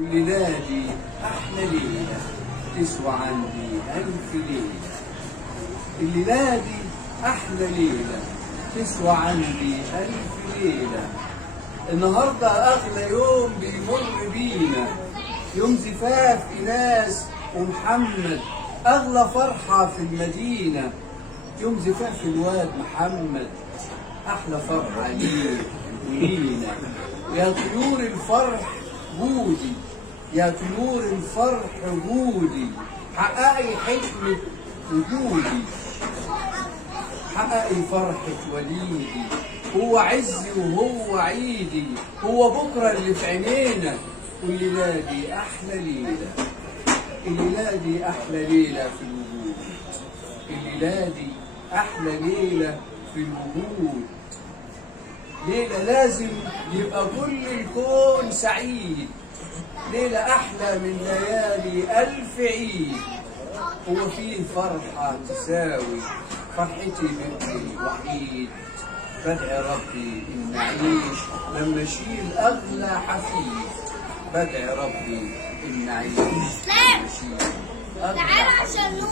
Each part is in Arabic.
ليلادي أحلى ليلة تسوى عندي 1000 ليلة. الليلة دي أحلى ليلة تسوى عندي 1000 ليلة. النهاردة أغلى يوم بيمر بينا، يوم زفاف إيناس ومحمد، أغلى فرحة في المدينة. يوم زفاف الواد محمد أحلى فرحة ليه ولينا. يا طيور الفرح جودي، يا طيور الفرح جودي، حققي حكمة وجودي، حققي فرحة وليدي. هو عزي وهو عيدي، هو بكرة اللي في عينينا. والليلة دي أحلى ليلة، الليلة دي أحلى ليلة في الوجود، الليلة دي أحلى ليلة في الوجود. ليلة لازم يبقى كل الكون سعيد، ليلة أحلى من ليالي 1000 عيد. هو فيه فرحة تساوي فرحتي بابني وحيد. بدعي ربي إن أعيش لما أشيل أغلى حفيد. بدعي ربي إن أعيش لما أشيل أغلى حفيد.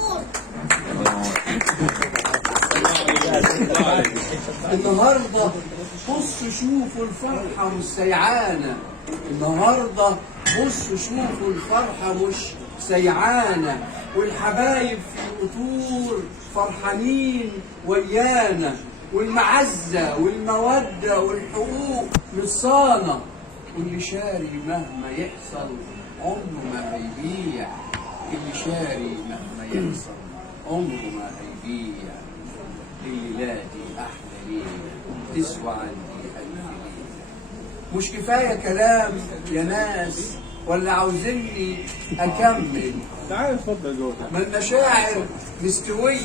النهارده بصوا شوفوا الفرحة مش سيعانة، النهارده بصوا شوفوا الفرحة مش سيعانة. والحبايب في القطور فرحانين ويانا، والمعزة والمودة والحقوق نصانة. واللي شاري مهما يحصل عمره ما هيبيع، اللي شاري مهما يحصل عمره ما هيبيع. الليلة دي أحلى ليلة تسوى عندي 1000 ليلة. مش كفاية كلام يا ناس ولا عاوزيني أكمل؟ تعال اتفضل جوه. ما المشاعر مستوية.